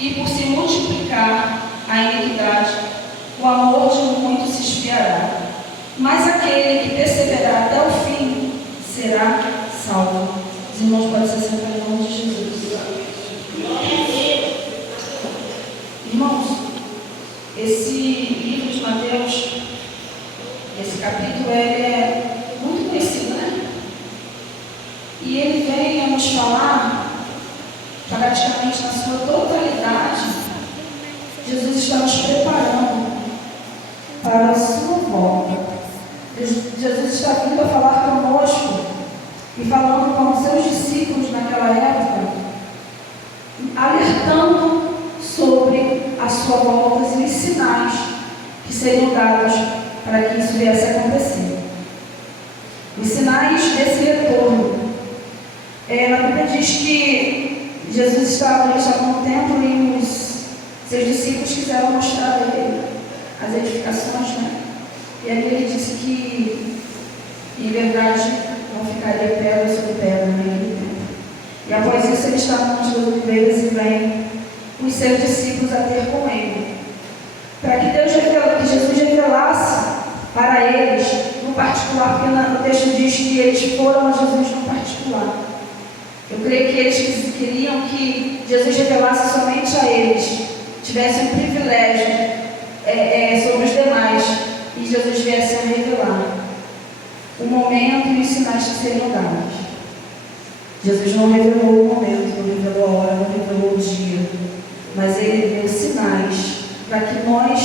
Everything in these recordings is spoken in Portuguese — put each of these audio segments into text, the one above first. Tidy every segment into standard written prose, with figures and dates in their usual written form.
e por se multiplicar a iniquidade, o amor de muitos se esfriará. Mas aquele que perseverar até o fim será salvo. Os irmãos podem se sentar em nome de Jesus. Irmãos, esse livro de Mateus, esse capítulo, ele é muito conhecido, né? E ele vem a nos falar, praticamente na sua totalidade, Jesus está nos preparando para a sua volta. Jesus está vindo a falar conosco e falando com os seus discípulos naquela época, alertando sobre a sua volta e os sinais que seriam dados para que isso viesse a acontecer. Os sinais desse retorno. Na Bíblia diz que Jesus estava no templo e os seus discípulos quiseram mostrar a ele as edificações, né? E ali ele disse que, em verdade, não ficaria pedra sobre pedra naquele tempo. E após isso ele está no Monte das Oliveiras e vem os seus discípulos a ter com ele, para que Jesus revelasse para eles no particular, porque no texto diz que eles foram a Jesus no particular. Eu creio que eles queriam que Jesus revelasse somente a eles, tivesse um privilégio sobre os demais, e Jesus viesse a revelar o momento e os sinais que seriam dados. Jesus não revelou o momento, não revelou a hora, não revelou o dia, mas ele deu sinais para que nós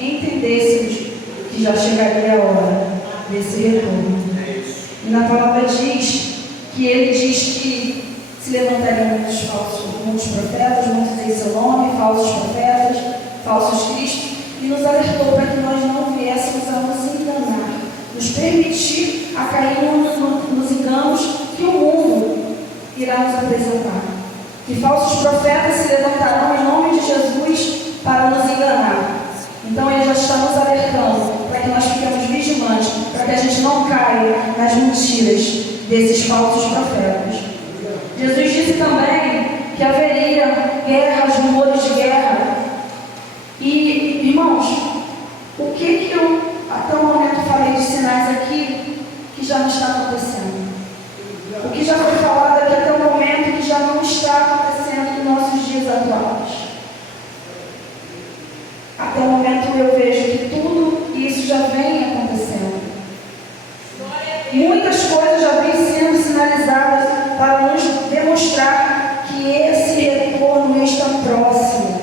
entendêssemos que já chegaria a hora desse retorno. E na palavra diz que ele diz que se levantariam muitos profetas, muitos em seu nome, falsos profetas, falsos cristos, e nos alertou para que nós não viéssemos a nos enganar, nos permitir a cair nos enganos que o mundo irá nos apresentar. Que falsos profetas se levantarão em nome de Jesus para nos enganar. Então ele já está nos alertando para que nós fiquemos vigilantes, para que a gente não caia nas mentiras desses falsos profetas. Jesus disse também que haveria guerras, rumores de guerra. E, irmãos, o que eu até o momento falei de sinais aqui que já não está acontecendo? O que já foi falado aqui até o momento que já não está acontecendo nos nossos dias atuais? Até o momento eu vejo que tudo isso já vem acontecendo. Muitas coisas já vêm sendo sinalizadas para nos demonstrar que esse retorno está próximo.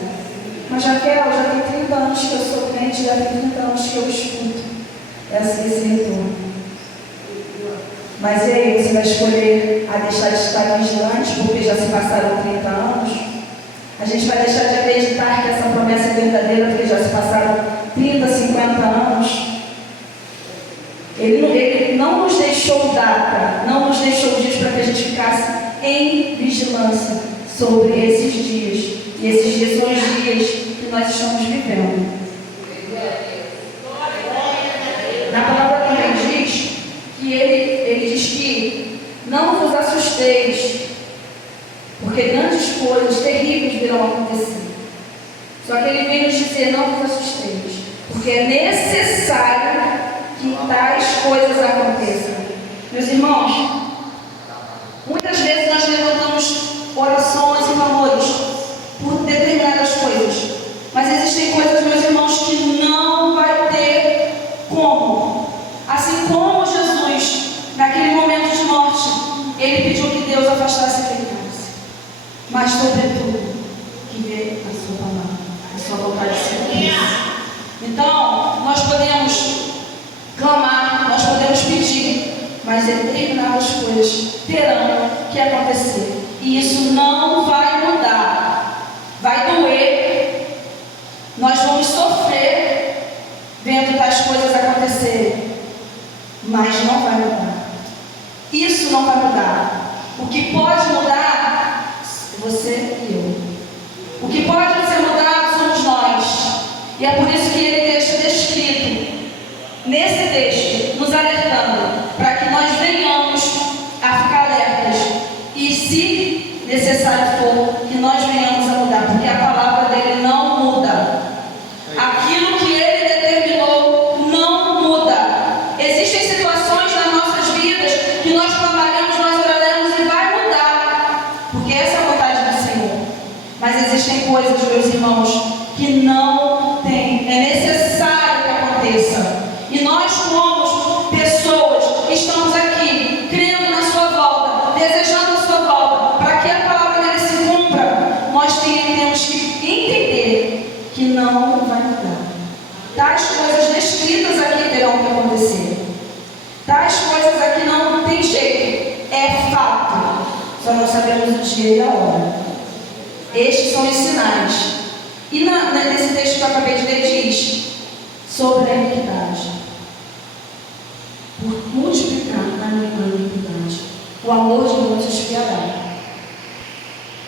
Mas Raquel, já tem 30 anos que eu sou crente, já tem 30 anos que eu escuto esse retorno. Mas e aí, você vai escolher a deixar de estar vigilante porque já se passaram 30 anos? A gente vai deixar de acreditar que essa promessa é verdadeira porque já se passaram 30, 50 anos? Ele não nos deixou data, não nos deixou dias para que a gente ficasse em vigilância sobre esses dias. E esses dias são os dias que nós estamos vivendo. Na palavra também diz que ele diz que não vos assusteis, porque grandes coisas terríveis virão acontecer. Só que ele vem nos dizer: não vos assusteis, porque é necessário que tais coisas aconteçam. Meus irmãos, muitas vezes nós levantamos orações e clamores por determinadas coisas, mas existem coisas, meus irmãos, que não vai ter como. Assim como Jesus, naquele momento de morte, ele pediu que Deus afastasse aquele câncer, mas sobretudo que vê a sua palavra, a sua vontade de ser. Então nós podemos clamar, nós podemos pedir, mas determinadas coisas terão que acontecer, e isso não vai mudar. Vai doer, nós vamos sofrer vendo tais coisas acontecerem, mas não vai mudar. Isso não vai mudar. O que pode mudar é você e eu. O que pode ser mudado somos nós, e é por isso que ele deixa descrito nesse texto, nos alertando para que nós venhamos a ficar alertas, e se necessário for, que nós venhamos a mudar, porque a palavra Mas existem coisas, meus irmãos, que não tem. É necessário que aconteça. E nós, como pessoas que estamos aqui, crendo na sua volta, desejando a sua volta, para que a palavra dele se cumpra, nós temos que entender que não vai mudar. Tais coisas descritas aqui terão que acontecer. Tais coisas aqui não tem jeito. É fato. Só não sabemos o dia e a hora. Estes são os sinais. E nesse texto que eu acabei de ler diz sobre a iniquidade. Por multiplicar a iniquidade, o amor de muitos esfriará.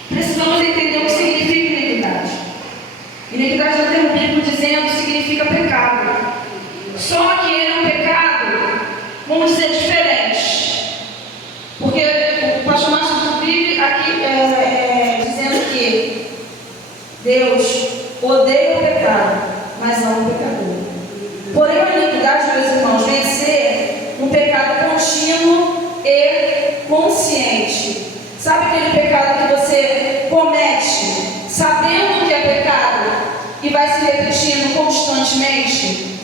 Precisamos entender o que significa iniquidade. Iniquidade no termo bíblico dizendo significa pecado. Só que ele é um pecado, vamos dizer, diferente. Porque o pastor Márcio vive aqui dizendo que Deus odeia o pecado, mas ama o pecador. Porém, a iniquidade, meus irmãos, vem ser um pecado contínuo e consciente. Sabe aquele pecado que você comete sabendo que é pecado e vai se repetindo constantemente?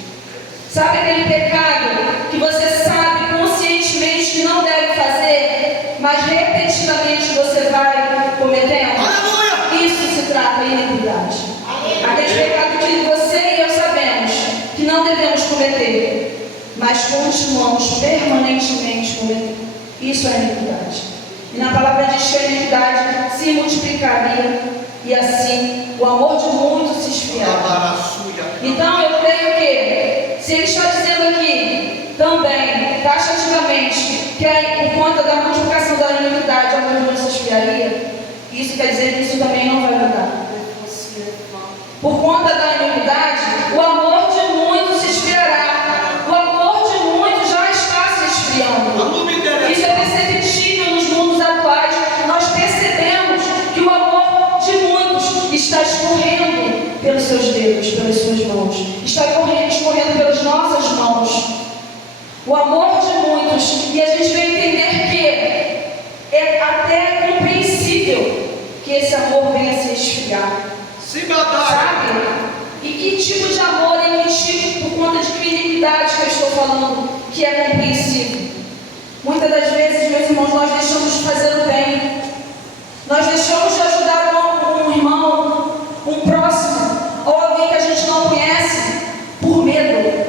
Sabe aquele pecado que você sabe conscientemente que não deve fazer, mas repetidamente você vai cometendo? Aleluia! Isso se trata de iniquidade. Aquele pecado que você e eu sabemos que não devemos cometer, mas continuamos permanentemente cometendo. Isso é iniquidade. E na palavra diz que a iniquidade se multiplicaria e assim o amor de muitos se esfriaria. Então eu creio que, se ele está dizendo aqui também, taxativamente, que é por conta da multiplicação da iniquidade, o amor de muitos se esfriaria, isso quer dizer que isso também não vai mudar. Por conta da iniquidade, o amor de muitos se esfriará. O amor de muitos já está se esfriando. Isso é perceptível nos mundos atuais. Nós percebemos que o amor de muitos está escorrendo pelos seus dedos, pelas suas mãos. Está escorrendo pelas nossas mãos. O amor de muitos. E a gente vai entender que é até compreensível que esse amor venha a se esfriar. Sabe? E que tipo de amor e que tipo, por conta de que iniquidade que eu estou falando, que é compreensível? Muitas das vezes, meus irmãos, nós deixamos de fazer o bem. Nós deixamos de ajudar um irmão, um próximo, ou alguém que a gente não conhece, por medo.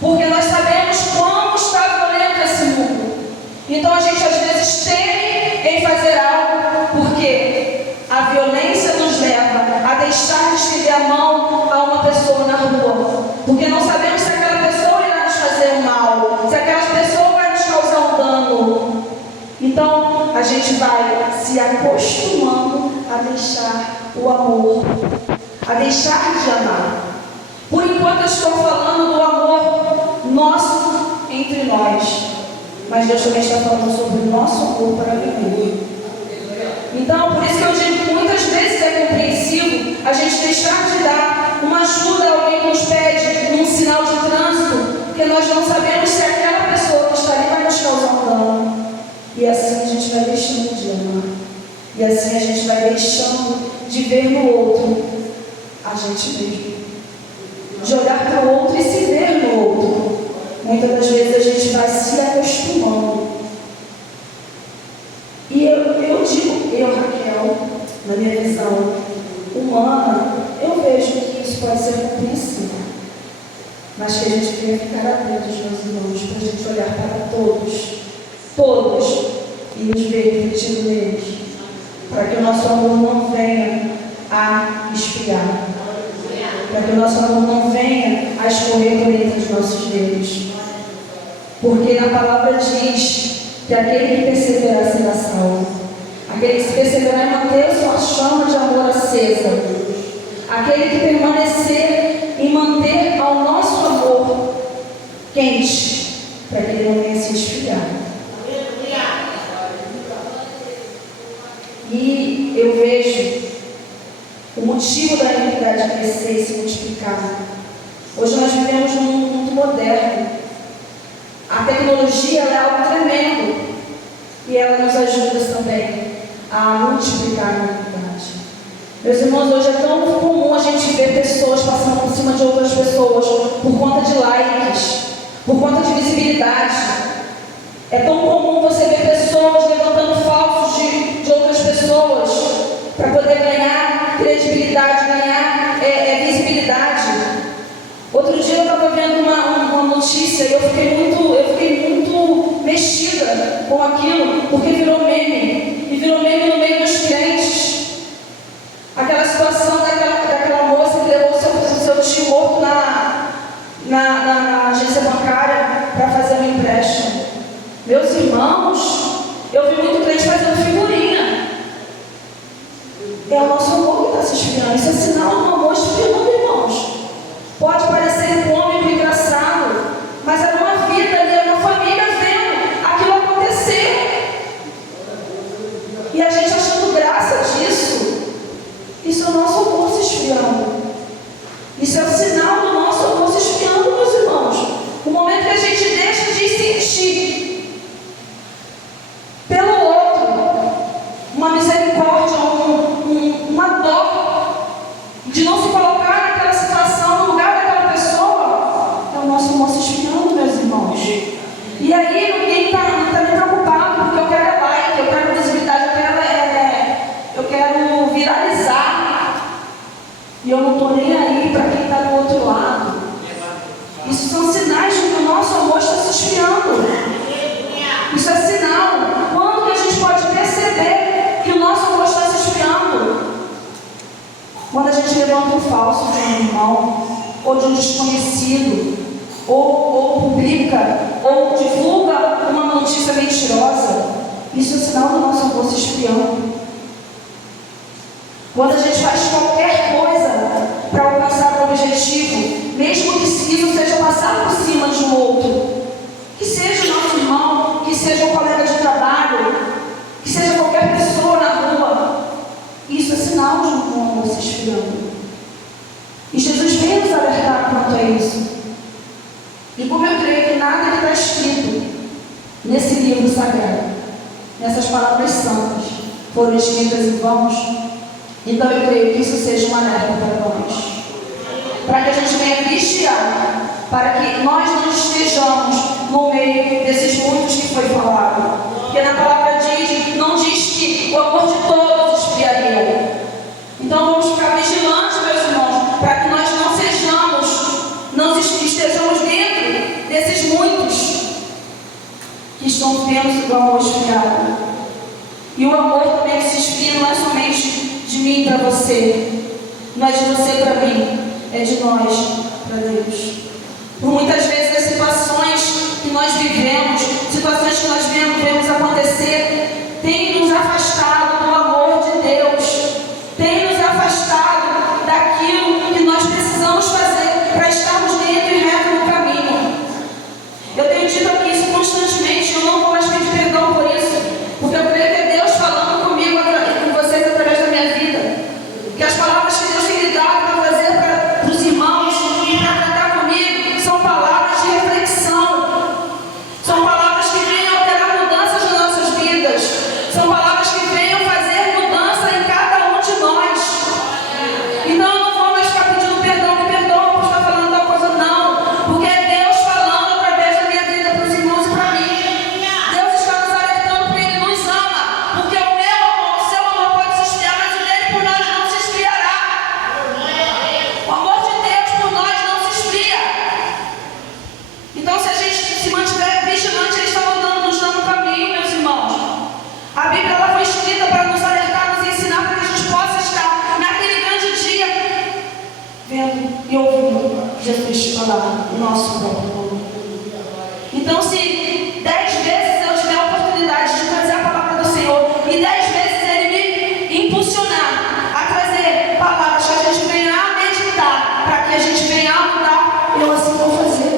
Porque nós sabemos como está violento esse mundo. Então a gente às vezes teme em fazer algo, porque a violência nos leva a deixar de estender a mão a uma pessoa na rua. Porque não sabemos se aquela pessoa irá nos fazer um mal, se aquela pessoa vai nos causar um dano. Então a gente vai se acostumando a deixar o amor, a deixar de amar. Por enquanto eu estou falando do amor nosso entre nós, mas Deus também está falando sobre o nosso amor para viver. Então, por isso que eu digo que muitas vezes é compreensível a gente deixar de dar uma ajuda a alguém que nos pede num sinal de trânsito, porque nós não sabemos se aquela pessoa que está ali vai nos causar um dano. E assim a gente vai deixando de amar. E assim a gente vai deixando de ver no outro a gente mesmo. De olhar para o outro e se ver no outro. Muitas das vezes a gente vai se acostumando. E eu digo, Raquel, na minha visão humana, eu vejo que isso pode ser compreensível. Mas que a gente venha ficar atentos, meus irmãos, para a gente olhar para todos, e nos ver refletindo neles, para que o nosso amor não venha a esfriar, para que o nosso amor não venha a escorrer por entre os nossos dedos. Porque na palavra diz que aquele que perseverar será salvo. Aquele que perseverar em manter sua chama de amor acesa. Aquele que permanecer em manter ao nosso amor quente, para que ele não venha se esfriar. E eu vejo o motivo da iniquidade crescer e se multiplicar. Hoje nós vivemos num mundo moderno. A tecnologia é algo tremendo e ela nos ajuda também a multiplicar a iniquidade. Meus irmãos, hoje é tão comum a gente ver pessoas passando por cima de outras pessoas por conta de likes, por conta de visibilidade. É tão comum você ver pessoas levantando falsos de outras pessoas para poder ganhar credibilidade, ganhar visibilidade. Outro dia eu estava vendo uma notícia e eu fiquei muito mexida com aquilo, porque virou meme, e virou meme no meio dos crentes. Aquela situação daquela moça que levou seu tio morto na agência bancária para fazer um empréstimo. Meus irmãos, eu vi muito crente fazendo figurinha. É o nosso amor que está se esfriando. Isso é sinal do amor esfriando, irmãos. Pode parecer cômico e engraçado, mas era uma vida ali, era uma família vendo aquilo acontecer. E a gente achando graça disso. Isso é o nosso amor se esfriando. Isso é o sinal do nosso amor se esfriando, meus irmãos. O momento que a gente deixa de sentir pelo outro uma misericórdia, uma dor, de não se colocar naquela situação, no lugar daquela pessoa, é o nosso amor se esfriando, meus irmãos. E aí ninguém está me preocupado, porque eu quero like, eu quero visibilidade, eu quero viralizar. E eu não estou nem aí para quem está do outro lado. Isso são sinais de que o nosso amor está se esfriando. Isso é sinal. Quando que a gente pode perceber que o nosso amor está se esfriando? Quando a gente levanta um falso de um irmão, ou de um desconhecido, ou publica, ou divulga uma notícia mentirosa. Isso é sinal do nosso amor se esfriando. Quando a gente faz qualquer coisa para alcançar o objetivo, mesmo que isso seja passar por cima de um outro, que seja nosso irmão, que seja um colega de trabalho, que seja qualquer pessoa na rua, isso é sinal de um amor se esfriando. E Jesus veio nos alertar quanto a isso. E como eu creio que nada que está escrito nesse livro sagrado, nessas palavras santas, foram escritas em vão, então eu creio que isso seja um alerta para nós. Para que a gente venha vigiar, para que nós não estejamos no meio desses muitos que foi falado. Porque na palavra não diz que o amor de todos esfriaria. Então vamos ficar vigilantes, meus irmãos, para que nós não estejamos dentro desses muitos que estão tendo o amor esfriado. E o amor também que se esfria não é somente de mim para você, não é de você para mim, é de nós para Deus. Por muitas vezes as situações que nós vivemos, situações que nós vemos acontecer, têm nos afastado do amor de Deus, têm nos afastado daquilo que nós precisamos fazer para estarmos dentro e reto no caminho. Eu tenho dito aqui isso constantemente, eu não vou mais pedir perdão por isso, porque eu creio que é Deus falando comigo e com vocês através da minha vida. Que as palavras que Deus tem me dado para fazer para os irmãos e para tratar comigo são palavras de reflexão. São palavras que venham alterar mudanças nas nossas vidas. São palavras que venham fazer mudança em cada um de nós. Então eu não vou mais ficar pedindo perdão, me perdoa por estar falando tal coisa, não. Porque é Deus falando através da minha vida para os irmãos e para mim. Deus está nos alertando porque Ele nos ama. Porque o meu amor, o seu amor pode se esfriar, mas o dele por nós não se esfriará. O amor de Deus por nós não se esfria. Então se a gente se mantiver vigilante, Ele está nos dando caminho, meus irmãos. A Bíblia ela foi escrita para nos alertar, nos ensinar, para que a gente possa estar naquele grande dia vendo e ouvindo Jesus falar o nosso próprio nome. Então se 10 vezes eu tiver a oportunidade de trazer a palavra do Senhor e 10 vezes Ele me impulsionar a trazer palavras que a gente venha a meditar, para que a gente venha a mudar, eu assim vou fazer.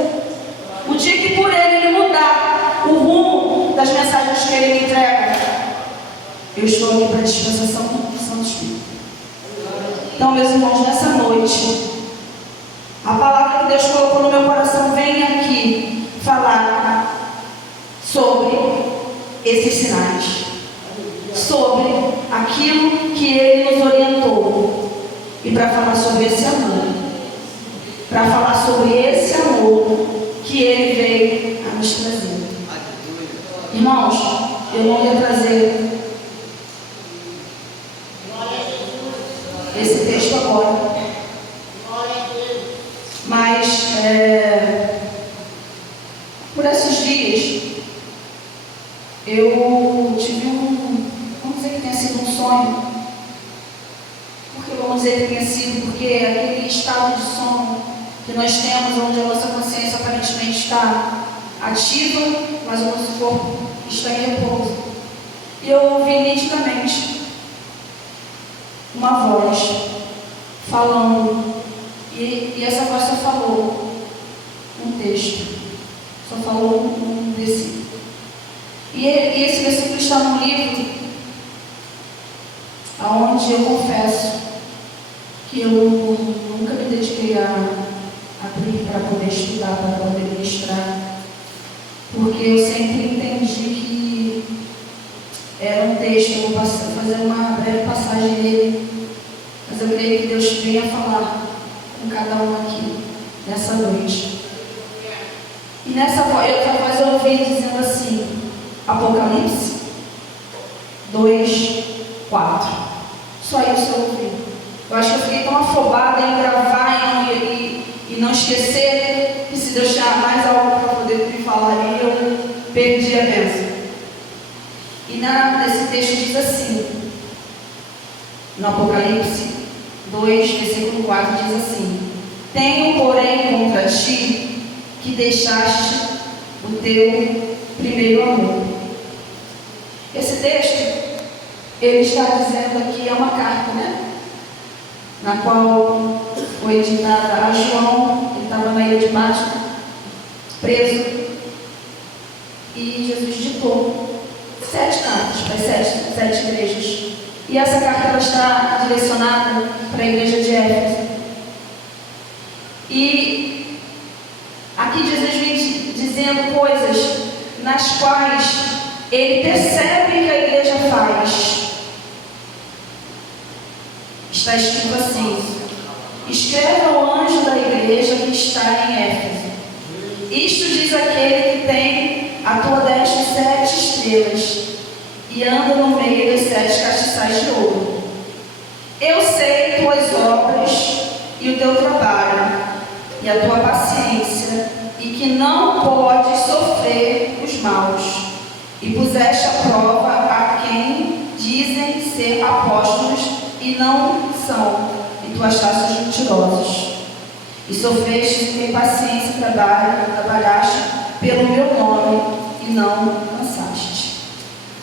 O dia que por Ele mudar o rumo das mensagens que Ele me entrega, eu estou aqui para a dispensação do Santo Espírito. Então, meus irmãos, nessa noite, a palavra que Deus colocou no meu coração vem aqui falar sobre esses sinais, sobre aquilo que Ele nos orientou. e para falar sobre esse amor, para falar sobre esse amor que Ele veio a nos trazer. Irmãos, eu não ia trazer esse texto agora, mas por esses dias eu tive vamos dizer que tenha sido um sonho. Por que vamos dizer que tenha sido? Porque aquele estado de sono que nós temos, onde a nossa consciência aparentemente está ativa, mas o nosso corpo está em repouso. E eu ouvi nitidamente uma voz falando, e essa voz só falou um texto, só falou um versículo. E esse versículo está no livro onde eu confesso que eu nunca me dediquei a abrir para poder estudar, para poder ministrar, porque eu sempre entendi que era um texto. Eu vou fazer uma breve passagem dele, mas eu creio que Deus venha falar com cada um aqui nessa noite. E nessa voz eu ouvi dizendo assim, Apocalipse 2:4. Só isso eu ouvi. Eu acho que eu fiquei tão afobada em gravar e não esquecer, que se Deus tinha mais algo para poder me falar, eu perdi a bênção. E nesse texto diz assim, no Apocalipse 2, versículo 4, diz assim: tenho, porém, contra ti que deixaste o teu primeiro amor. Esse texto, ele está dizendo aqui, é uma carta, né? Na qual foi ditada a João. Ele estava na ilha de Patmos, preso, e Jesus ditou 7 cartas para 7 igrejas. E essa carta ela está direcionada para a igreja de Éfeso. E aqui Jesus vem dizendo coisas nas quais ele percebe que a igreja faz. Está escrito assim: escreva ao anjo da igreja que está em Éfeso. Isto diz aquele que tem à tua destra 7 estrelas e anda no meio das 7 castiçais de ouro. Eu sei tuas obras e o teu trabalho e a tua paciência, e que não podes sofrer os maus, e puseste à prova a quem dizem ser apóstolos e não são, e tu achaste mentirosos. E sofreste e tem paciência e trabalhaste pelo meu nome e não cansaste.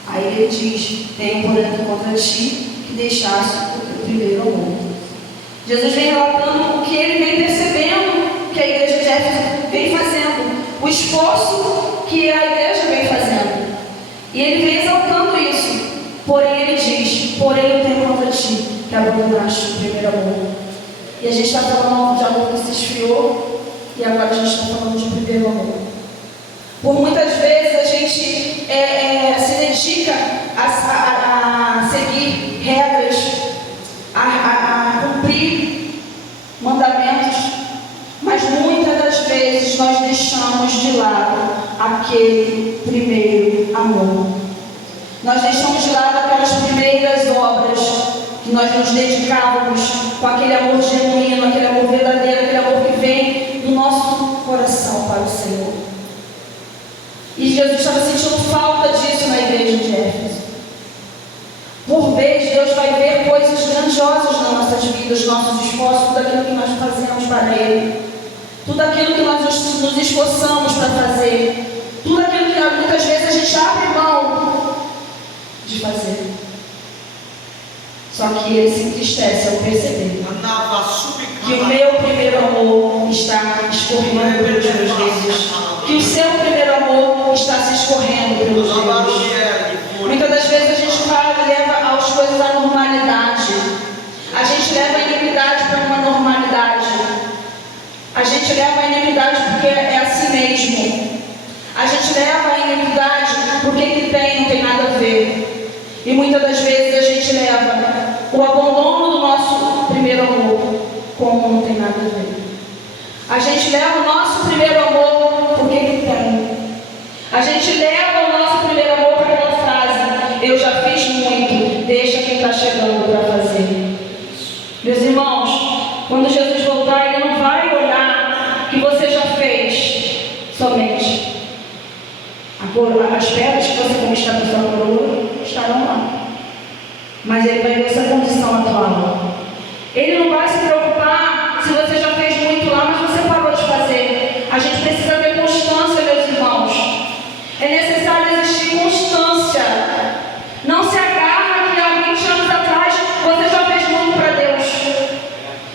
Aí ele diz: tenho, porém, contra ti que deixaste o teu primeiro amor. Jesus vem relatando o que ele vem percebendo que a igreja de Éfeso vem fazendo, o esforço que a igreja vem fazendo. E ele vem exaltando isso. Porém ele diz: porém eu tenho contra ti que abandonaste o primeiro amor. E a gente está falando de amor que se esfriou, e agora a gente está falando de primeiro amor. Por muitas vezes a gente se dedica a seguir regras, a cumprir mandamentos, mas muitas das vezes nós deixamos de lado aquele primeiro amor. Nós deixamos de lado aquelas primeiras obras que nós nos dedicávamos com aquele amor genuíno, aquele amor verdadeiro, aquele amor que vem do nosso coração para o Senhor. E Jesus estava sentindo falta disso na igreja de Éfeso. Por vez, Deus vai ver coisas grandiosas nas nossas vidas, nossos esforços, tudo aquilo que nós fazemos para Ele, tudo aquilo que nós nos esforçamos para fazer, tudo aquilo que muitas vezes a gente abre mão de fazer. Só que Ele se entristece ao perceber que o meu primeiro amor está escorrendo pelos meus dedos, que o seu primeiro amor está se escorrendo pelos dedos. Muitas das vezes a gente leva as coisas à normalidade. A gente leva a iniquidade para uma normalidade. A gente leva a iniquidade porque é assim mesmo. A gente leva a iniquidade porque que tem, não tem nada a ver. E muitas das vezes a gente leva o abandono do nosso primeiro amor, como não tem nada a ver. A gente leva o nosso primeiro amor porque ele tem. A gente leva o nosso primeiro amor para aquela frase: eu já fiz muito, deixa quem está chegando para fazer. Meus irmãos, quando Jesus voltar, ele não vai olhar o que você já fez somente. As pedras que você conquistar para sua coroa estarão lá. Mas ele vai ver essa condição atual. Ele não vai se preocupar se você já fez muito lá, mas você parou de fazer. A gente precisa ter constância, meus irmãos. É necessário existir constância. Não se agarra que há 20 anos atrás você já fez muito para Deus.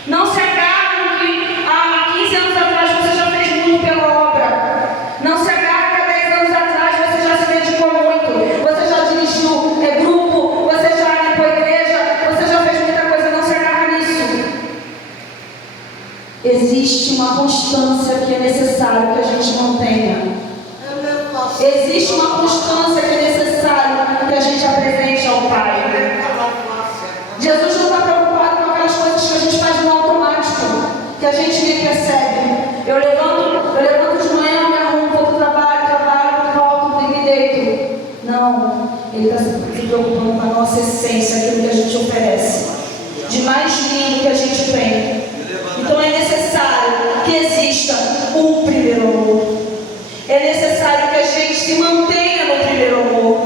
Não se agarra que há 15 anos atrás você já fez muito pela obra. Não se agarra que há 10 anos atrás você já se dedicou muito. Você já dirigiu grupo, você já limpou a igreja, você já fez muita coisa. Não se agarra nisso. Existe uma constância que é necessário que a gente mantenha. Existe uma constância que é necessário que a gente apresente ao Pai. Jesus não está preocupado com aquelas coisas que a gente faz no automático, que a gente nem percebe. Eu levanto de manhã, me arrumo, vou para o trabalho, volto, me deito. Não, Ele está se preocupando com a nossa essência, aquilo que a gente oferece, de mais lindo que a gente tem. Então é necessário que exista um primeiro amor. É necessário que a gente se mantenha no primeiro amor.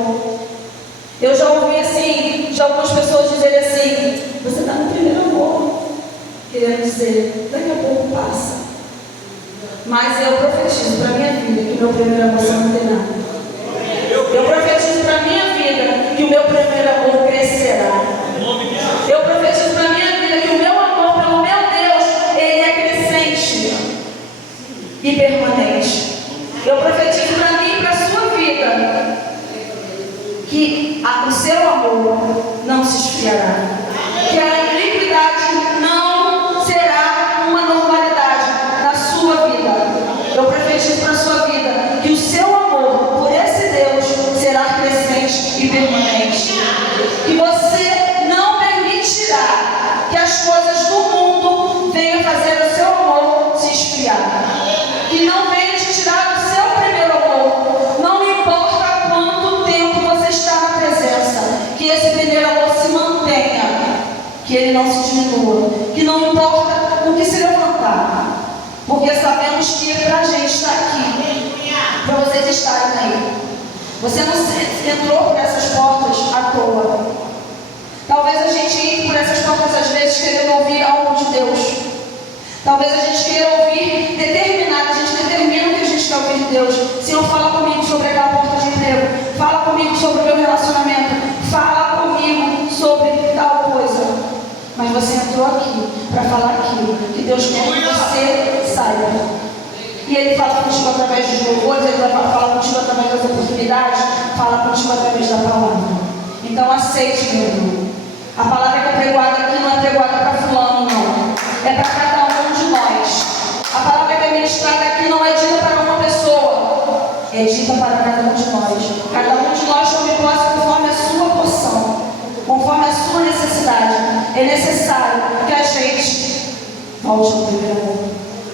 Eu já ouvi assim, de algumas pessoas dizerem assim: você está no primeiro amor. Querendo dizer, daqui a pouco passa. Mas eu profetizo para a minha vida que o meu primeiro amor se manterá. Eu profetizo para a minha vida que o meu primeiro amor crescerá. Eu profetizo para a minha vida que o meu amor pelo meu Deus, ele é crescente e permanente. Eu profetizo para mim e para a sua vida que o seu amor não se esfriará, que a iniquidade não será uma normalidade na sua vida. Eu profetizo para a sua vida que o seu amor por esse Deus será crescente e permanente, que você não permitirá que as coisas do mundo venham fazer o seu amor se esfriar, que não venha te tirar do seu primeiro amor. Não importa quanto tempo você está na presença, que esse primeiro amor se mantenha, que ele não se diminua, que não importa o que se levantar, porque sabemos que para a gente estar aqui, para vocês estarem aí, você não entrou por essas portas à toa. Talvez a gente entre por essas portas às vezes querendo ouvir algo de Deus. Talvez a gente queira ouvir a gente determina o que a gente quer ouvir de Deus. Senhor, fala comigo sobre aquela porta de emprego. Fala comigo sobre o meu relacionamento. Fala comigo sobre tal coisa. Mas você entrou aqui para falar aquilo que Deus quer que você saiba. E Ele fala contigo através dos louvores, Ele vai falar contigo através das oportunidades, fala contigo através da palavra. Então aceite, meu irmão. A palavra que é pregoada aqui não é pregoada para fulano, não. É para cada um de nós. A palavra que é ministrada aqui não é dita para uma pessoa, é dita para cada um de nós. Cada um de nós tome posse conforme a sua porção, conforme a sua necessidade. É necessário que a gente volte ao primeiro amor,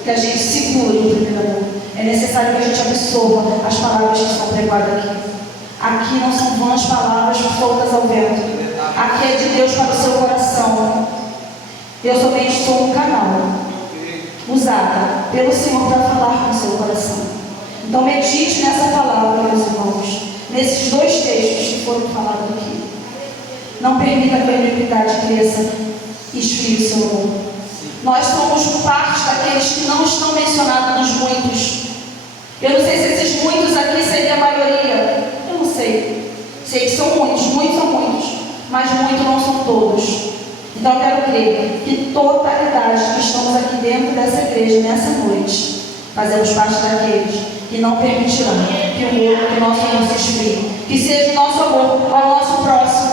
que a gente segure o primeiro amor. É necessário que a gente absorva as palavras que estão pregoadas aqui. Aqui não são vãs palavras soltas ao vento. Aqui é de Deus para o seu coração. Eu somente sou um canal usada pelo Senhor para falar com o seu coração. Então medite nessa palavra, meus irmãos, nesses dois textos que foram falados aqui. Não permita que a iniquidade cresça e esfrie o seu amor. Nós somos parte daqueles que não estão mencionados nos muitos. Eu não sei se esses muitos aqui seriam a maioria. Eu não sei. Sei que são muitos são muitos, mas muitos não são todos. Então eu quero crer que totalidade que estamos aqui dentro dessa igreja nessa noite, fazemos parte daqueles que não permitirão que o nosso amor se esfrie, que seja o nosso amor ao nosso próximo